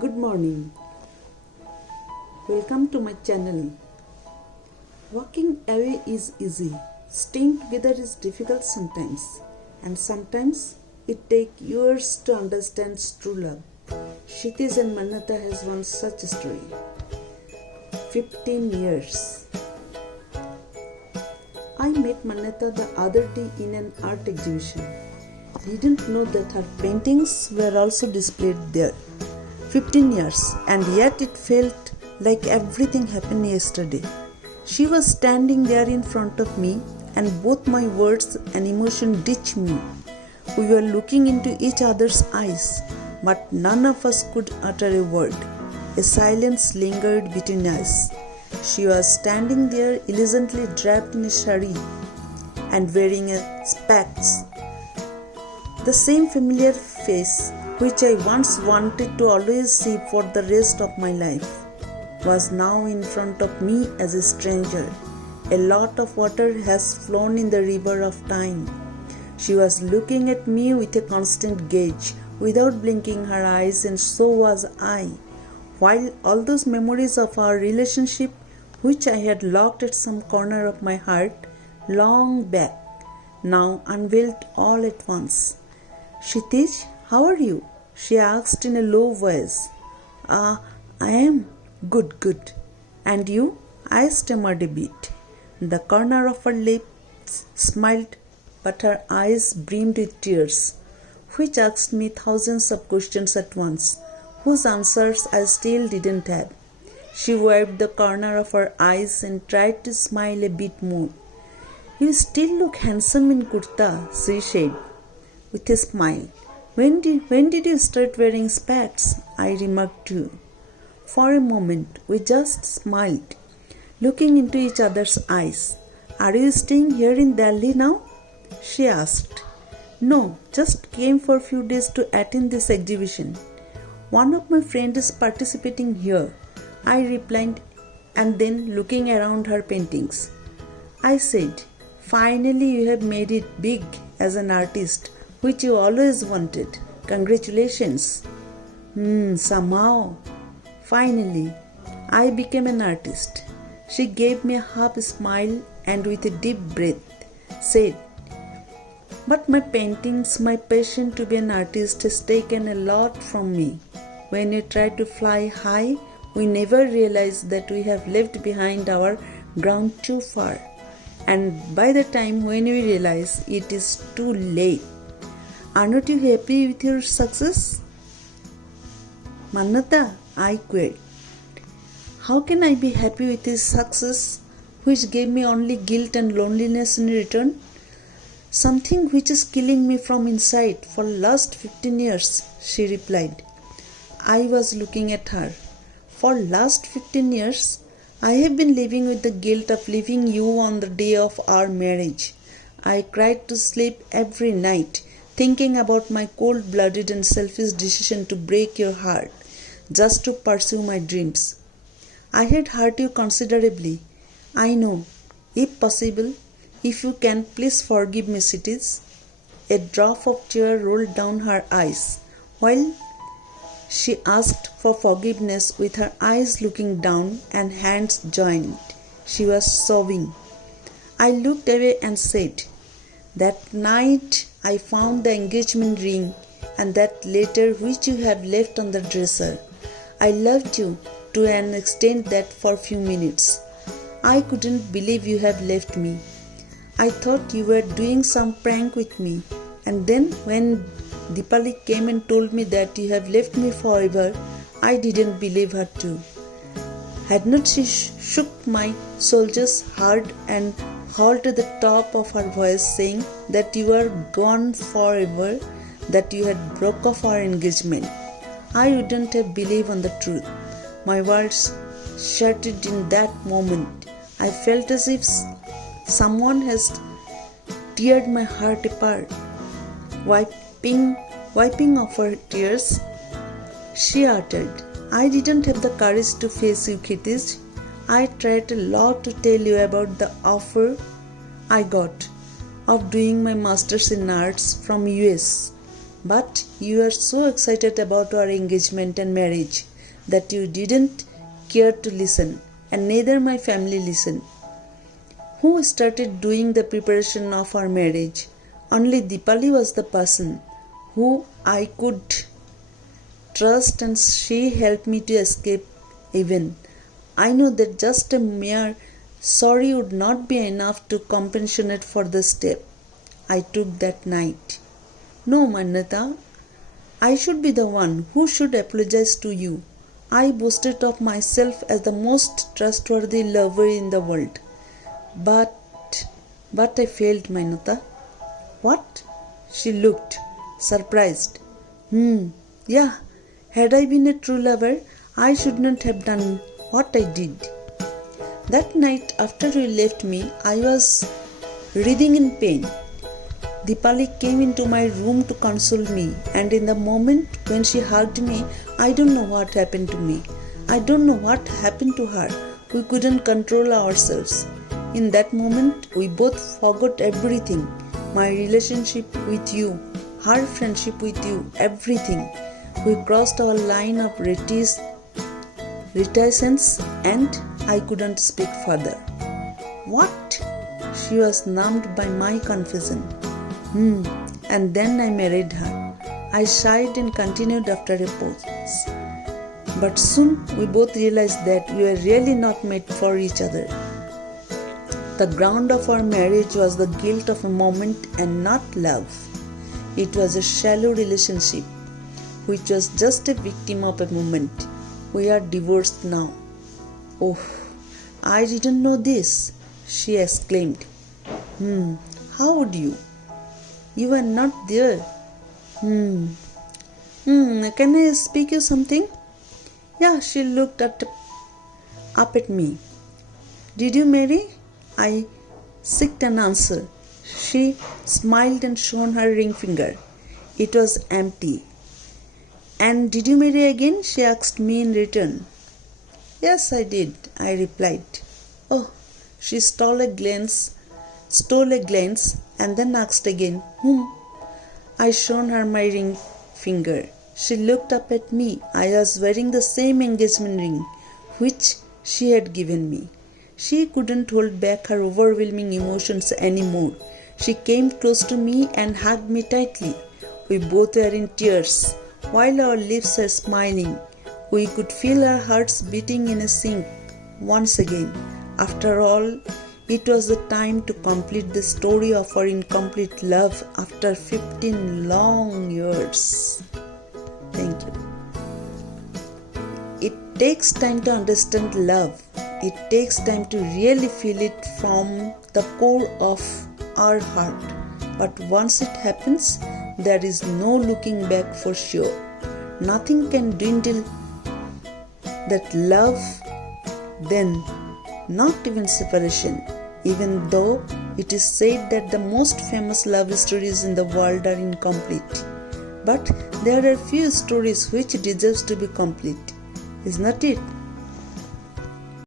Good morning. Welcome to my channel. Walking away is easy. Staying together is difficult sometimes. And sometimes it takes years to understand true love. Kshitij and Manyata has one such story. 15 years. I met Manyata the other day in an art exhibition. Didn't know that her paintings were also displayed there. 15 years, and yet it felt like everything happened yesterday. She was standing there in front of me, and both my words and emotion ditched me. We were looking into each other's eyes, but none of us could utter a word. A silence lingered between us. She was standing there elegantly draped in a sari and wearing a specs. The same familiar face which I once wanted to always see for the rest of my life was now in front of me as a stranger. A lot of water has flown in the river of time. She was looking at me with a constant gaze, without blinking her eyes, and so was I. While all those memories of our relationship, which I had locked at some corner of my heart long back, now unveiled all at once. "Kshitij, how are you?" she asked in a low voice. I am good. And you?" I stammered a bit. The corner of her lips smiled, but her eyes brimmed with tears, which asked me thousands of questions at once, whose answers I still didn't have. She wiped the corner of her eyes and tried to smile a bit more. "You still look handsome in kurta," she said, with a smile. When did you start wearing specs?" I remarked too. For a moment, we just smiled, looking into each other's eyes. "Are you staying here in Delhi now?" she asked. "No, just came for a few days to attend this exhibition. One of my friends is participating here," I replied, and then looking around her paintings. I said, "Finally you have made it big as an artist, which you always wanted. Congratulations." Somehow, finally, I became an artist. She gave me a half smile and with a deep breath said, "But my paintings, my passion to be an artist has taken a lot from me. When we try to fly high, we never realize that we have left behind our ground too far. And by the time when we realize, it is too late. Are not you happy with your success?" "Manyata," I queried, "how can I be happy with his success, which gave me only guilt and loneliness in return? Something which is killing me from inside for last 15 years, she replied. I was looking at her. "For last 15 years, I have been living with the guilt of leaving you on the day of our marriage. I cried to sleep every night, thinking about my cold-blooded and selfish decision to break your heart, just to pursue my dreams. I had hurt you considerably. I know. If possible, if you can, please forgive me, Kshitij." A drop of tear rolled down her eyes, while she asked for forgiveness with her eyes looking down and hands joined. She was sobbing. I looked away and said, "That night I found the engagement ring and that letter which you have left on the dresser. I loved you to an extent that for few minutes I couldn't believe you have left me. I thought you were doing some prank with me, and then when Deepali came and told me that you have left me forever, I didn't believe her too. Had not she shook my shoulders hard and howled to the top of her voice, saying that you were gone forever, that you had broke off our engagement, I wouldn't have believed on the truth. My world shattered in that moment. I felt as if someone has teared my heart apart." Wiping off her tears, she uttered, "I didn't have the courage to face you, Kshitij. I tried a lot to tell you about the offer I got of doing my master's in arts from US, But you are so excited about our engagement and marriage that you didn't care to listen, and neither my family listened. Who started doing the preparation of our marriage? Only Dipali was the person who I could trust, and she helped me to escape even. I know that just a mere sorry would not be enough to compensate for the step I took that night. No, Manyata, I should be the one who should apologize to you. I boasted of myself as the most trustworthy lover in the world. But I failed, Manyata. What? She looked surprised. Yeah. Had I been a true lover, I should not have done what I did. That night after you left me, I was writhing in pain. Dipali came into my room to console me, and in the moment when she hugged me, I don't know what happened to me. I don't know what happened to her. We couldn't control ourselves. In that moment, we both forgot everything. My relationship with you, her friendship with you, everything. We crossed our line of reticence, and I couldn't speak further. What? She was numbed by my confession. And then I married her. I sighed and continued after a pause. But soon we both realized that we were really not made for each other. The ground of our marriage was the guilt of a moment and not love. It was a shallow relationship, which was just a victim of a moment. We are divorced now. Oh, I didn't know this, she exclaimed. How would you? You were not there. Can I speak you something? Yeah, she looked up at me. Did you marry? I seeked an answer. She smiled and showed her ring finger. It was empty. And did you marry again? She asked me in return. Yes, I did, I replied. Oh, she stole a glance and then asked again, whom? I showed her my ring finger. She looked up at me. I was wearing the same engagement ring which she had given me. She couldn't hold back her overwhelming emotions anymore. She came close to me and hugged me tightly. We both were in tears. While our lips were smiling, we could feel our hearts beating in a sync once again. After all, it was the time to complete the story of our incomplete love after 15 long years. Thank you. It takes time to understand love. It takes time to really feel it from the core of our heart. But once it happens, there is no looking back for sure. Nothing can dwindle that love then, not even separation. Even though it is said that the most famous love stories in the world are incomplete. But there are few stories which deserves to be complete. Is not it?